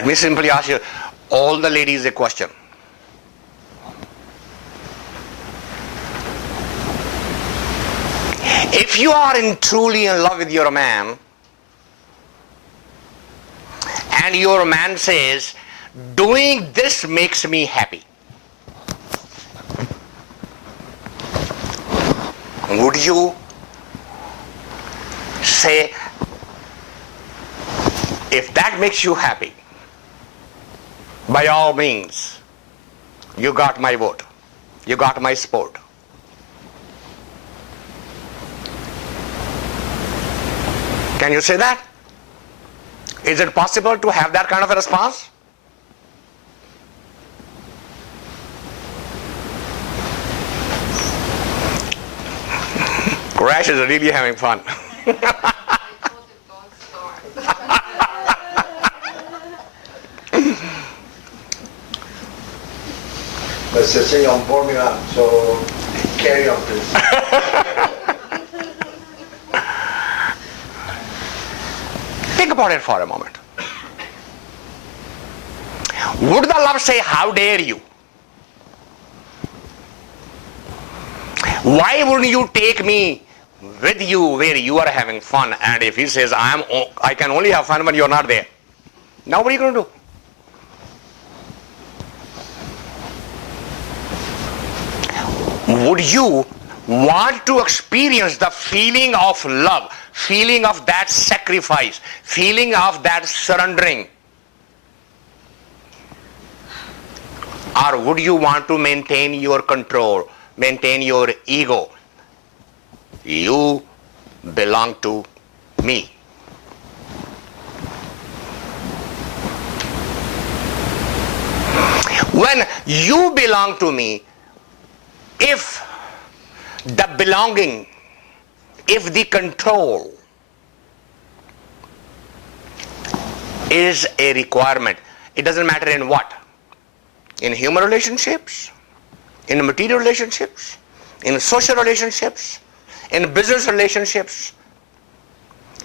Let me simply ask you, all the ladies, a question. If you are truly in love with your man, and your man says, doing this makes me happy, would you say, if that makes you happy, by all means, you got my vote, you got my support? Can you say that? Is it possible to have that kind of a response? Crash is really having fun. But c'est un formula, so carry on please. Think about it for a moment. Would the love say, how dare you? Why wouldn't you take me with you where you are having fun? And if he says, I can only have fun when you're not there. Now what are you going to do? Would you want to experience the feeling of love, feeling of that sacrifice, feeling of that surrendering? Or would you want to maintain your control, maintain your ego? You belong to me. When you belong to me, if the belonging, if the control is a requirement, it doesn't matter in what. In human relationships, in material relationships, in social relationships, in business relationships.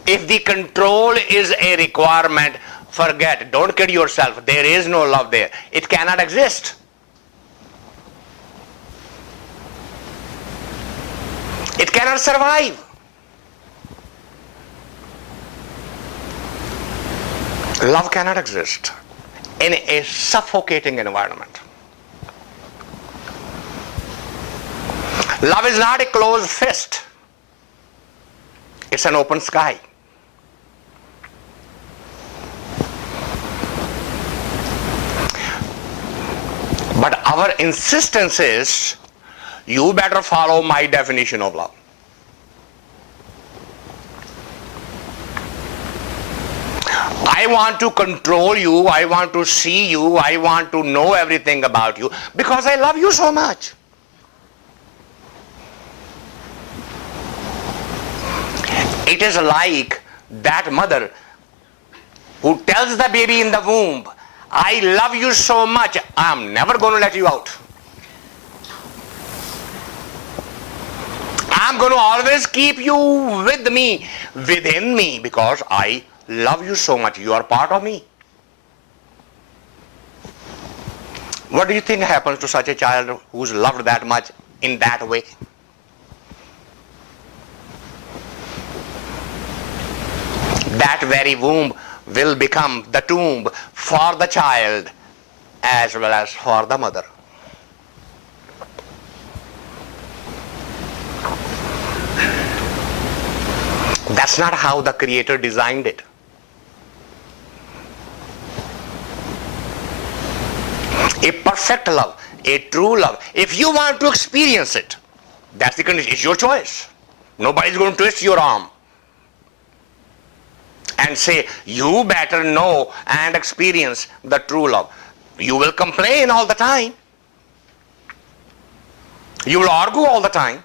If the control is a requirement, forget, don't kid yourself, there is no love there. It cannot exist. It cannot survive. Love cannot exist in a suffocating environment. Love is not a closed fist. It's an open sky. But our insistence is, you better follow my definition of love. I want to control you, I want to see you, I want to know everything about you because I love you so much. It is like that mother who tells the baby in the womb, I love you so much, I'm never going to let you out. I'm going to always keep you with me, within me, because I love you so much. You are part of me. What do you think happens to such a child who's loved that much in that way? That very womb will become the tomb for the child as well as for the mother. That's not how the Creator designed it. A perfect love, a true love. If you want to experience it, that's the condition. It's your choice. Nobody's going to twist your arm and say, you better know and experience the true love. You will complain all the time. You will argue all the time.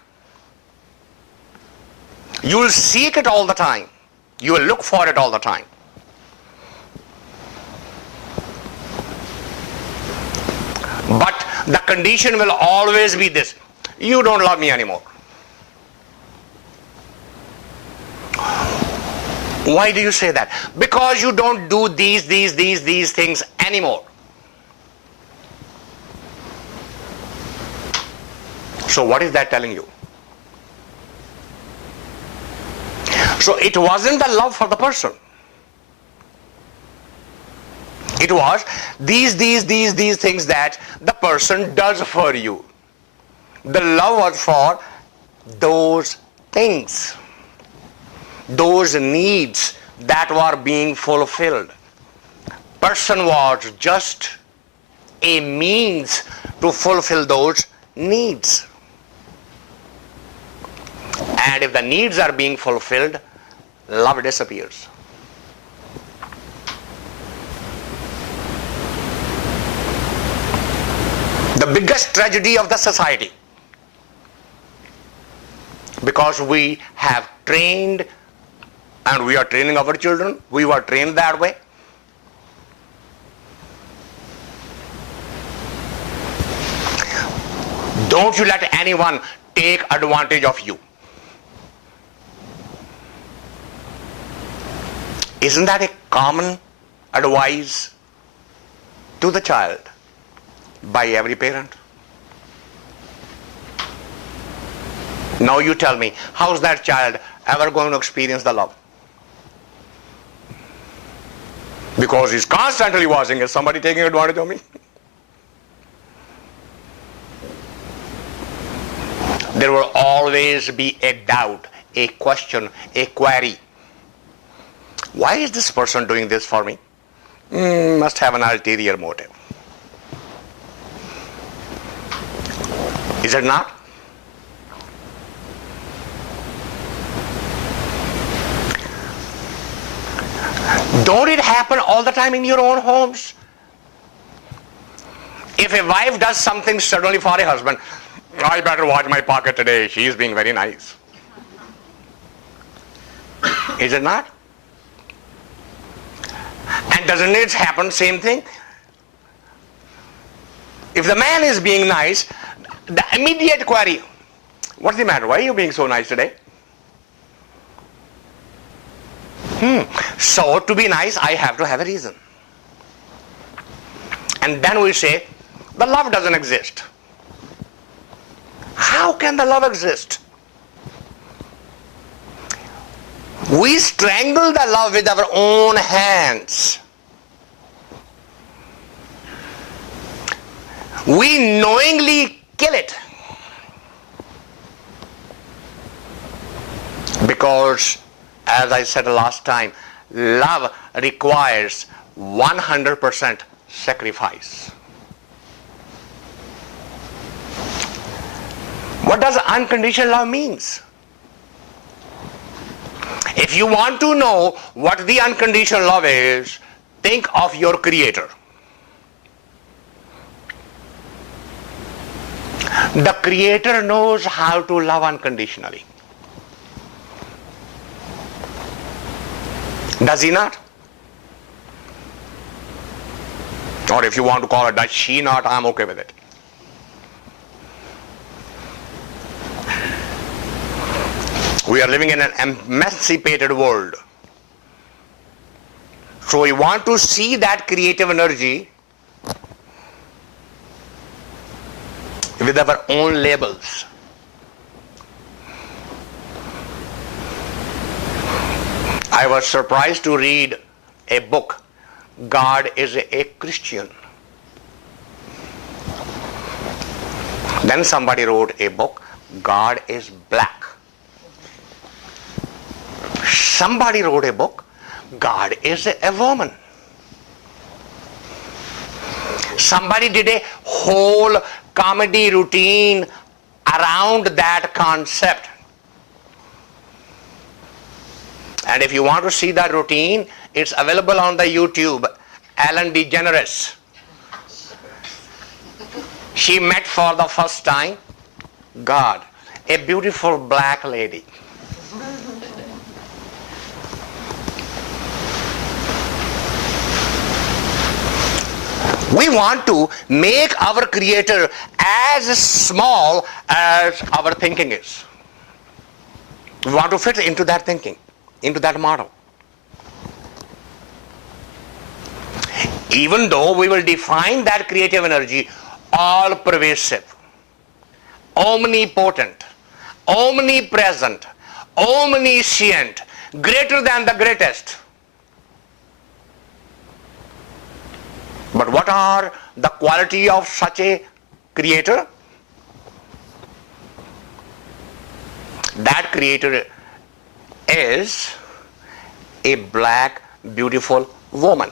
You will seek it all the time. You will look for it all the time. But the condition will always be this: you don't love me anymore. Why do you say that? Because you don't do these things anymore. So what is that telling you? So it wasn't the love for the person. It was these things that the person does for you. The love was for those things, those needs that were being fulfilled. Person was just a means to fulfill those needs. And if the needs are being fulfilled, love disappears. The biggest tragedy of the society, because we have trained and we are training our children, we were trained that way. Don't you let anyone take advantage of you. Isn't that a common advice to the child by every parent? Now you tell me, how's that child ever going to experience the love? Because he's constantly watching, is somebody taking advantage of me? There will always be a doubt, a question, a query. Why is this person doing this for me? Must have an ulterior motive. Is it not? Don't it happen all the time in your own homes? If a wife does something suddenly for a husband, I better watch my pocket today, she is being very nice. Is it not? And doesn't it happen same thing? If the man is being nice, the immediate query, what's the matter? Why are you being so nice today? So to be nice, I have to have a reason. And then we say, the love doesn't exist. How can the love exist? We strangle the love with our own hands. We knowingly kill it. Because, as I said last time, love requires 100% sacrifice. What does unconditional love means? If you want to know what the unconditional love is, think of your Creator. The Creator knows how to love unconditionally. Does He not? Or if you want to call it, does she not? I'm okay with it. We are living in an emancipated world. So we want to see that creative energy with our own labels. I was surprised to read a book, God is a Christian. Then somebody wrote a book, God is black. Somebody wrote a book, God is a woman. Somebody did a whole comedy routine around that concept. And if you want to see that routine, it's available on the YouTube. Ellen DeGeneres. She met for the first time God, a beautiful black lady. We want to make our Creator as small as our thinking is. We want to fit into that thinking, into that model. Even though we will define that creative energy all pervasive, omnipotent, omnipresent, omniscient, greater than the greatest. But what are the quality of such a creator? That creator is a black, beautiful woman.